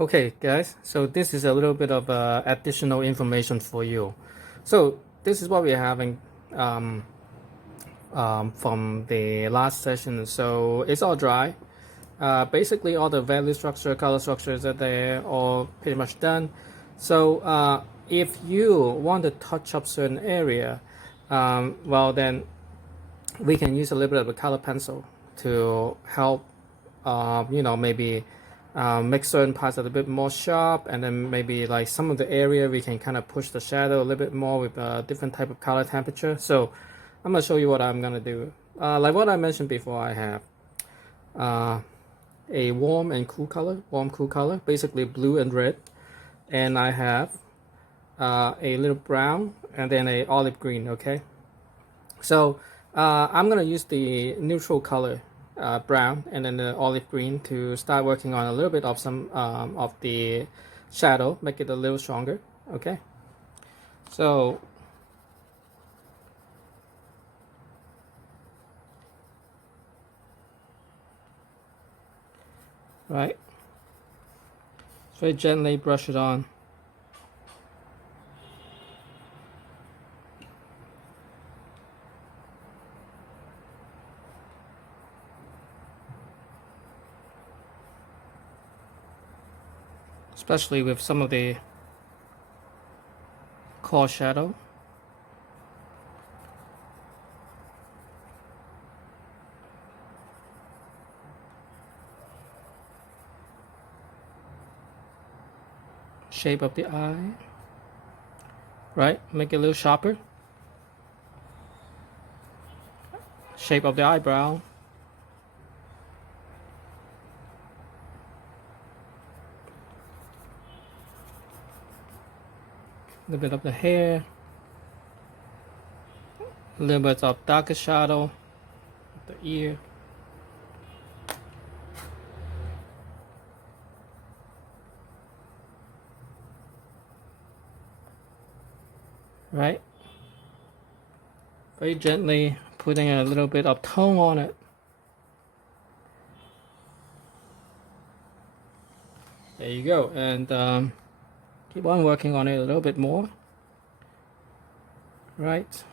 Okay, guys, so this is a little bit of additional information for you. So this is what we're having um, from the last session. So it's all dry. Basically, all the value structure, color structures are there, all pretty much done. So if you want to touch up certain area, well then we can use a little bit of a color pencil to help, maybe make certain parts a little bit more sharp, and then maybe like some of the area we can kind of push the shadow a little bit more with a different type of color temperature. So I'm gonna show you what I'm gonna do. Like what I mentioned before, I have a warm and cool color, cool color, basically blue and red, and I have a little brown and then a olive green. Okay, so I'm gonna use the neutral color, brown, and then the olive green to start working on a little bit of some of the shadow, make it a little stronger. Okay, so right, very gently brush it on. Especially with some of the core shadow. Shape of the eye, right? Make it a little sharper. Shape of the eyebrow. A little bit of the hair. A little bit of darker shadow of the ear. Right? Very gently putting a little bit of tone on it. There you go, and keep on working on it a little bit more. Right?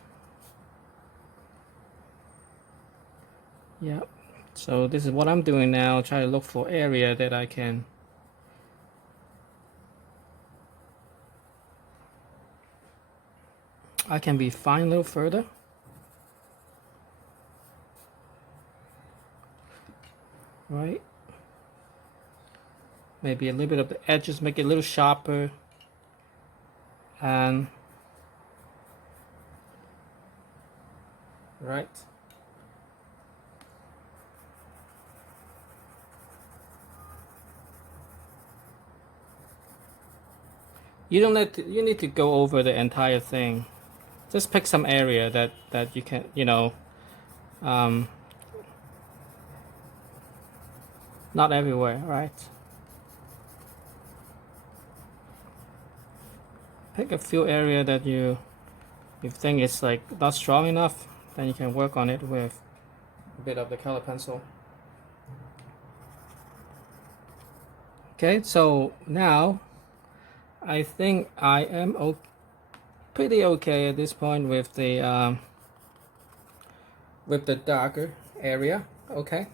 Yeah. So this is what I'm doing now. Try to look for area that I can refine a little further. Right? Maybe a little bit of the edges, make it a little sharper. And right. You don't let you need to go over the entire thing. Just pick some area that you can, not everywhere, right? Pick a few area that you think it's like not strong enough, then you can work on it with a bit of the color pencil. Okay, so now I think I am pretty okay at this point with the darker area. Okay,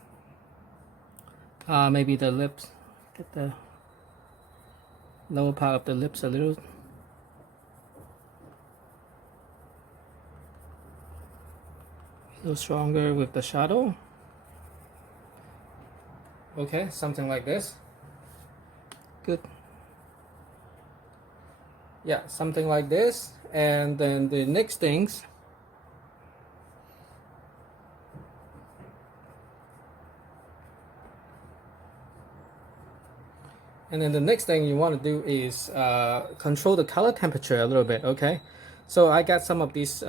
maybe the lips, get the lower part of the lips a little stronger with the shadow. Okay, something like this. Good. Yeah, something like this. And then the next things, you want to do is control the color temperature a little bit. Okay, so I got some of these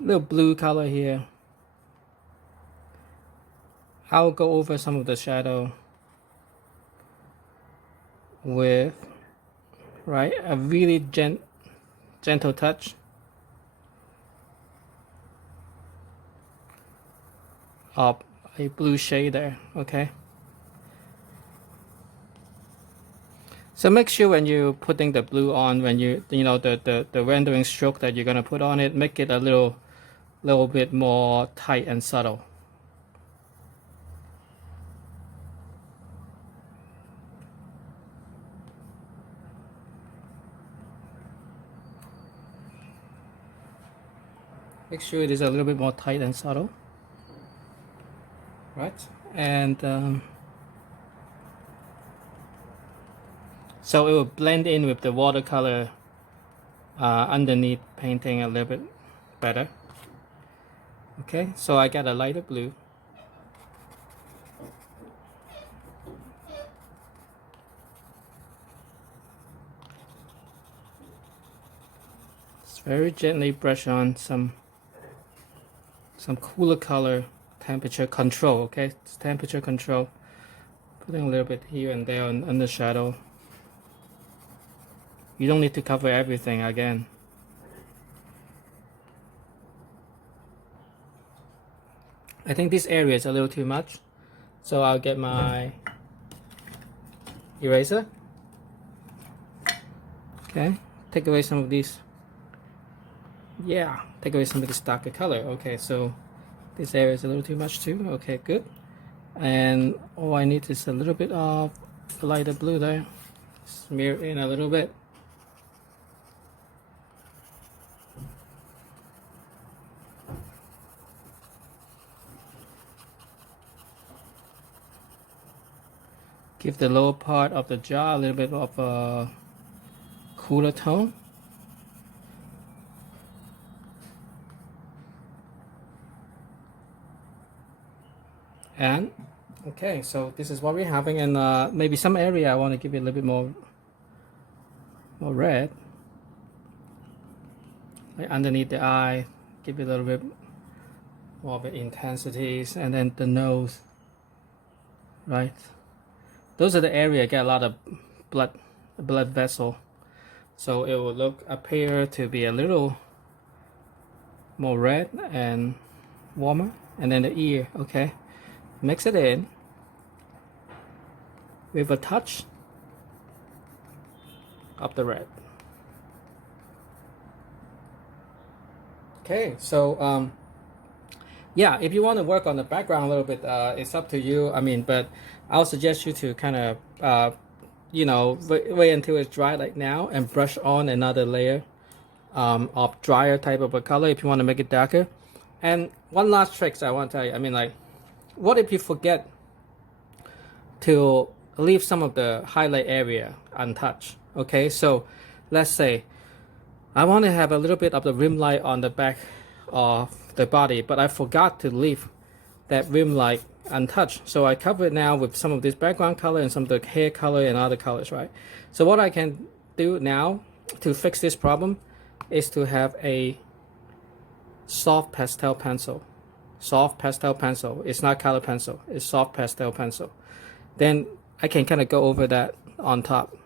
little blue color here. I'll go over some of the shadow with a really gentle touch of a blue shade there. Okay, So make sure when you're putting the blue on, when you know the rendering stroke that you're gonna put on it, make it a little bit more tight and subtle. Make sure it is a little bit more tight and subtle, right? And so it will blend in with the watercolor underneath painting a little bit better. Okay, so I got a lighter blue. Just very gently brush on some cooler color, temperature control. Okay, it's temperature control. Putting a little bit here and there on the shadow. You don't need to cover everything again. I think this area is a little too much, so I'll get my eraser. Okay, take away some of these. Yeah, take away some of this darker color. Okay, so this area is a little too much too. Okay, good. And all I need is a little bit of the lighter blue there. Smear in a little bit. Give the lower part of the jar a little bit of a cooler tone. And okay, so this is what we're having, and maybe some area I want to give it a little bit more red, like underneath the eye, give it a little bit more of the intensities, and then the nose, right? Those are the area get a lot of blood vessel, so it will appear to be a little more red and warmer. And then the ear, okay, mix it in with a touch of the red. Okay, so yeah, if you want to work on the background a little bit, it's up to you. I mean, but I'll suggest you to kind of you know, wait until it's dry like now and brush on another layer of drier type of a color if you want to make it darker. And one last trick I want to tell you, I mean, like, what if you forget to leave some of the highlight area untouched? Okay, so let's say I want to have a little bit of the rim light on the back of the body, but I forgot to leave that rim light untouched. So I cover it now with some of this background color and some of the hair color and other colors, right? So what I can do now to fix this problem is to have a soft pastel pencil. Soft pastel pencil. It's not color pencil. It's soft pastel pencil. Then I can kind of go over that on top.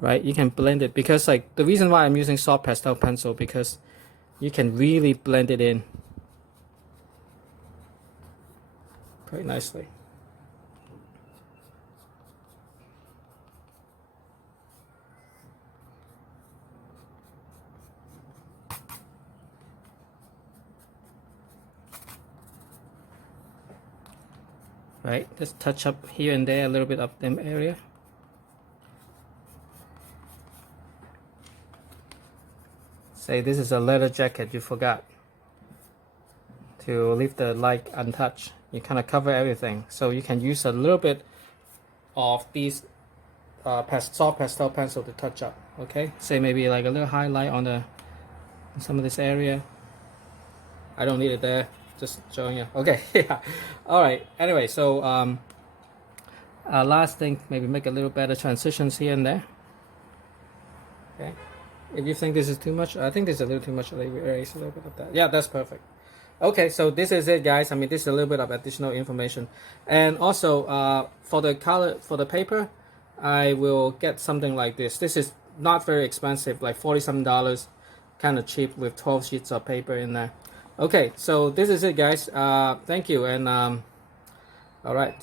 Right? You can blend it, because like the reason why I'm using soft pastel pencil, because you can really blend it in quite nicely. Right, just touch up here and there a little bit of them area. Say this is a leather jacket, you forgot to leave the light untouched. You kind of cover everything, so you can use a little bit of these soft pastel pencil to touch up. Okay, say maybe like a little highlight on some of this area. I don't need it there, just showing you. Okay, yeah. All right. Anyway, so last thing, maybe make a little better transitions here and there. Okay. If you think this is too much, I think this is a little too much. Erase a little bit of that. Yeah, that's perfect. Okay, so this is it, guys. I mean, this is a little bit of additional information, and also for the color, for the paper, I will get something like this. This is not very expensive, like $40-something, kind of cheap with 12 sheets of paper in there. Okay, so this is it, guys. Thank you, and All right.